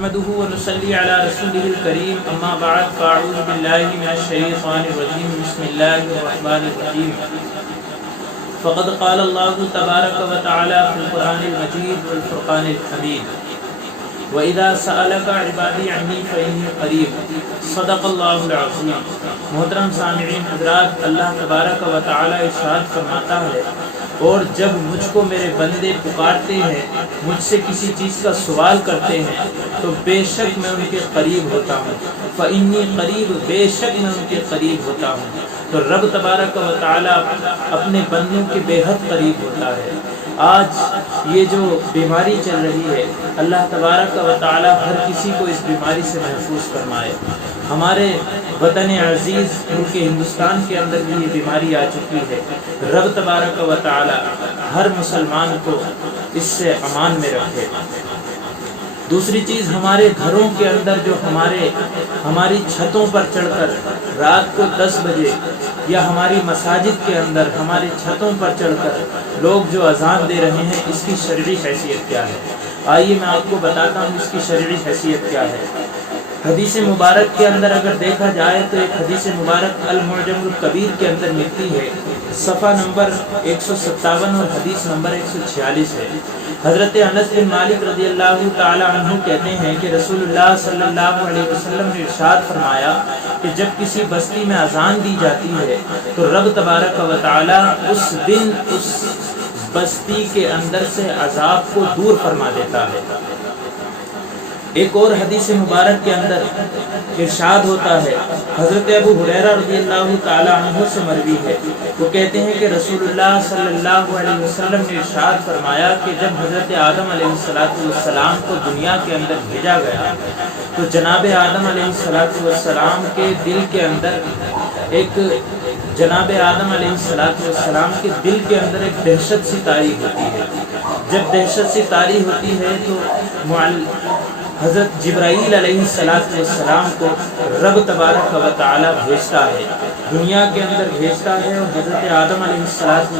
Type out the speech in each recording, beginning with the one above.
نحمده ونصلي على رسوله الكريم اما بعد فاعوذ بالله من الشيطان الرجيم بسم الله الرحمن الرحيم فقد قال الله تبارك وتعالى في القرآن المجيد والفرقان الحميد وَإِذَا سَأَلَكَ عِبَادِي عَنِّي فَإِنِّي قَرِيبٌ صدق اللہ العظیم۔ محترم سامعین حضرات، اللہ تبارک و تعالی ارشاد فرماتا ہے، اور جب مجھ کو میرے بندے پکارتے ہیں، مجھ سے کسی چیز کا سوال کرتے ہیں تو بے شک میں ان کے قریب ہوتا ہوں۔ فَإِنِّي قریب، بے شک میں ان کے قریب ہوتا ہوں۔ تو رب تبارک و تعالی اپنے بندوں کے بے حد قریب ہوتا ہے۔ آج یہ جو بیماری چل رہی ہے، اللہ تبارک و تعالی ہر کسی کو اس بیماری سے محفوظ فرمائے۔ ہمارے وطن عزیز ملک ہندوستان کے اندر بھی یہ بیماری آ چکی ہے۔ رب تبارک و تعالی ہر مسلمان کو اس سے امان میں رکھے۔ دوسری چیز، ہمارے گھروں کے اندر جو ہماری چھتوں پر چڑھ کر رات کو 10 بجے یا ہماری مساجد کے اندر ہماری چھتوں پر چڑھ کر لوگ جو اذان دے رہے ہیں، اس کی شرعی حیثیت کیا ہے؟ آئیے میں آپ کو بتاتا ہوں اس کی شرعی حیثیت کیا ہے۔ حدیث مبارک کے اندر اگر دیکھا جائے تو ایک حدیث مبارک المعجم الکبیر کے اندر ملتی ہے، صفحہ نمبر 157 اور حدیث نمبر 146 ہے۔ حضرت انس بن مالک رضی اللہ تعالی عنہ کہتے ہیں کہ رسول اللہ صلی اللہ علیہ وسلم نے ارشاد فرمایا کہ جب کسی بستی میں اذان دی جاتی ہے تو رب تبارک و تعالی اس دن اس بستی کے اندر سے عذاب کو دور فرما دیتا ہے۔ ایک اور حدیث مبارک کے اندر ارشاد ہوتا ہے، حضرت ابو ہریرہ رضی اللہ تعالی عنہ سے مروی ہے، وہ کہتے ہیں کہ رسول اللہ صلی اللہ علیہ وسلم نے ارشاد فرمایا کہ جب حضرت آدم علیہ السلام کو دنیا کے اندر بھیجا گیا تو جناب آدم علیہ السلام کے دل کے اندر ایک دہشت سی طاری ہوتی ہے۔ جب دہشت سی طاری ہوتی ہے تو حضرت جبرائیل علیہ السلام کو رب تبارک و تعالی بھیجتا ہے، دنیا کے اندر بھیجتا ہے، اور حضرت آدم علیہ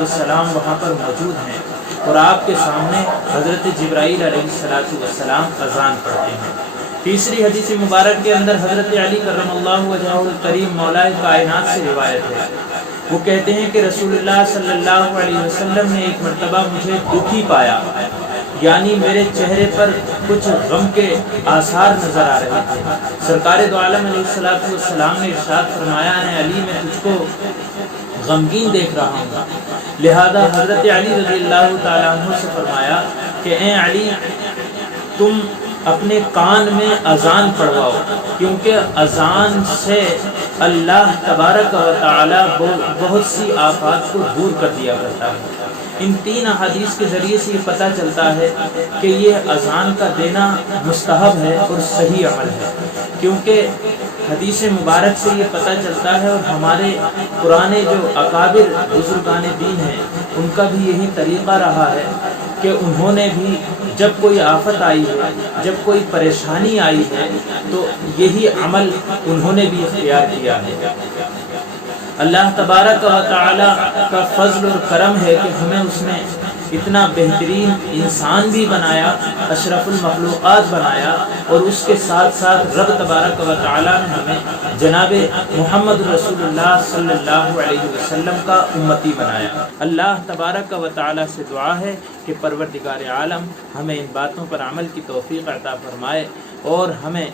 السلام وہاں پر موجود ہیں، اور آپ کے سامنے حضرت جبرائیل علیہ السلام اذان پڑھتے ہیں۔ تیسری حدیث مبارک کے اندر حضرت علی کرم اللہ وجہہ الکریم مولا کائنات سے روایت ہے، وہ کہتے ہیں کہ رسول اللہ صلی اللہ علیہ وسلم نے ایک مرتبہ مجھے دکھی پایا، یعنی میرے چہرے پر کچھ غم کے آثار نظر آ رہے تھے۔ سرکار دو عالم علیہ السلام نے ارشاد فرمایا، اے علی میں تجھ کو غمگین دیکھ رہا ہوں، لہذا حضرت علی رضی اللہ تعالیٰ عنہ سے فرمایا کہ اے علی تم اپنے کان میں اذان پڑھواؤ، کیونکہ اذان سے اللہ تبارک و تعالی بہت سی آفات کو دور کر دیا کرتا ہے۔ ان 3 احادیث کے ذریعے سے یہ پتہ چلتا ہے کہ یہ اذان کا دینا مستحب ہے اور صحیح عمل ہے، کیونکہ حدیث مبارک سے یہ پتہ چلتا ہے، اور ہمارے پرانے جو اکابر بزرگان دین ہیں ان کا بھی یہی طریقہ رہا ہے کہ انہوں نے بھی جب کوئی آفت آئی ہے، جب کوئی پریشانی آئی ہے، تو یہی عمل انہوں نے بھی اختیار کیا ہے۔ اللہ تبارک و تعالی کا فضل اور کرم ہے کہ ہمیں اس نے اتنا بہترین انسان بھی بنایا، اشرف المخلوقات بنایا، اور اس کے ساتھ ساتھ رب تبارک و تعالی نے ہمیں جناب محمد رسول اللہ صلی اللہ علیہ وسلم کا امتی بنایا۔ اللہ تبارک و تعالی سے دعا ہے کہ پروردگار عالم ہمیں ان باتوں پر عمل کی توفیق عطا فرمائے، اور ہمیں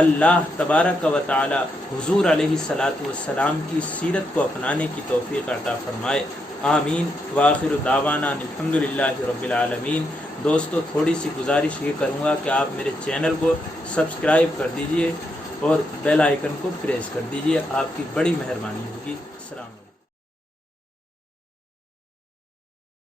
اللہ تبارک و تعالی حضور علیہ السلام کی سیرت کو اپنانے کی توفیق عطا فرمائے، آمین۔ وآخر دعوانا الحمدللہ رب العالمین۔ دوستو، تھوڑی سی گزارش یہ کروں گا کہ آپ میرے چینل کو سبسکرائب کر دیجئے اور بیل آئیکن کو پریس کر دیجئے، آپ کی بڑی مہربانی ہوگی۔ السلام علیکم۔